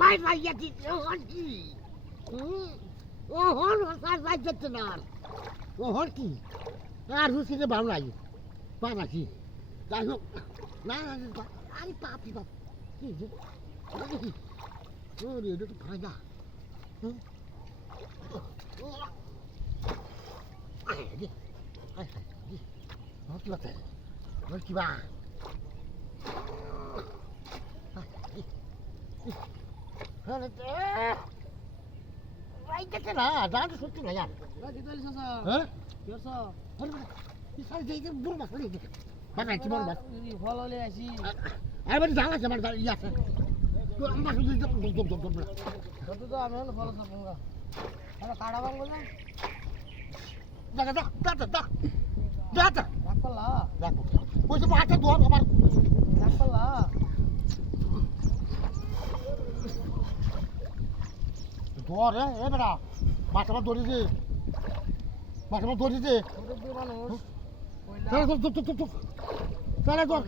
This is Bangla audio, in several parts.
মাই ভাইয়া দিচ্ছে হন কি ও হন সার ভাই যেতে না ও হন কি আর হুসিকে ভালো লাগে পা নাকি যাই হোক না আরে পাপি বাপ কি যে ওরে এটা তো ফায়দা কি বা না দাঁড় সত্যি না यार বানাইছি বড় মাছ ফল হলে আসি আরে জাল আছে আমার ইয়া আছে তো আমরা শুধু কত তো আমি হলো ফল সব গঙ্গা আরে কাড়া বাং বলে দেখা দা রাখলা দেখো ওই যে পাটা দোর আমার রাখলা দোর এ বেটা মাছ আমার দড়ি দে মাছ আমার দড়ি দে মুরব্বি মানুষ চল চলে দোর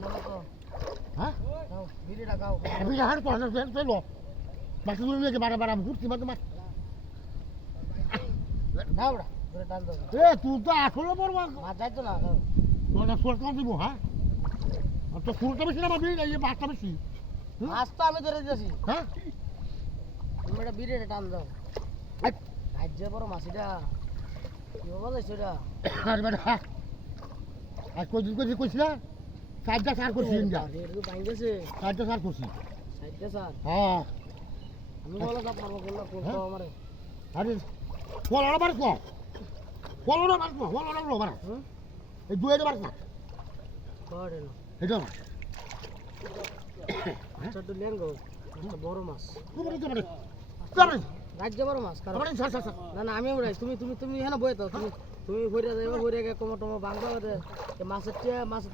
হ্যাঁ বিড়ি ডাকাও বিড়ি হার পড়া চলো মাছ দড়ি লেগে বারা ঘুরছি মাছ মাছ দাও বড়া ধরে টান দাও এ তুই তো আসলে বড় মাছ যাই তো না তোরা ফুলটা দিব হ্যাঁ আর তো ফুলটা বেশি না বিড়ি এই মাছটা বেশি মাছ তো আমি ধরে দিয়েছি হ্যাঁ তুমি এটা বিড়ি টান দাও আজ যে বড় মাছিটা কি বলে সেটা আর বেটা আর কই কইছিলা সাইডটা সার করছি ইন্ডিয়া এরকম ভাঙতেছে সাইডটা সার করছি সাইডটা স্যার হ্যাঁ আমি বলো সব মারবো বললো কোনটা আমারে আরে বলরা মারছ বলরা মার এই দুইটা মারছ না করে না এটা ছোট লেঙ্গো বড় মাছ তুমি যাবে যাবে রাজ্য বড় মাছ কারণ আমার স্যার না না আমি উড়াই তুমি এখানে বই তো তুমি ঘুরে যাবে ঘুরে গিয়ে কোমর টমো বাংলা মাছের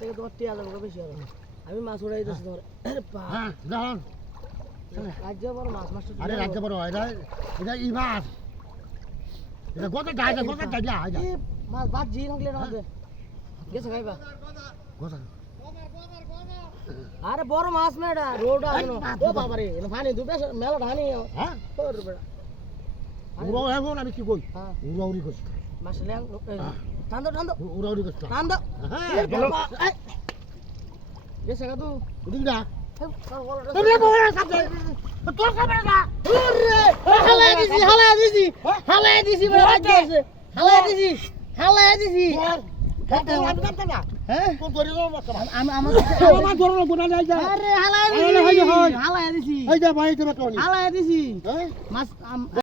থেকে তোমার টিয়া যাবে বেশি হবে আমি মাছ উড়াই দিচ্ছি তোমার হ্যাঁ জান রাজ্য বড় মাছ মাছ আরে রাজ্য বড় এটা ই মাছ এটা গোটা ডাইলা আইজা মাছ ভাত জি লাগলে না গেছে খাইবা গোটা আরে বড় মাছ না এটা রোড আছে ও বাবা রে পানি দুবে মেলা ধানি হ্যাঁ তোর বেড়া উড়াও এখন আমি কি কই হ্যাঁ উড়াউড়ি করছি মাছ ল্যাং টান দাও উড়াউড়ি করছি টান দাও হ্যাঁ গেছে গা তুই বুঝলি না তোর তুমি বড় সাথে তোর সামনে না হালাই দিছি বড় রাজ্য আছে হালাই দিছি আমি জানতাম না হ্যাঁ কোন ধরে আমার ধরো গোনা নাই যা আরে হালাই দিছি এই যা ভাই তোরা কোনি হালাই দিছি হ্যাঁ মাছ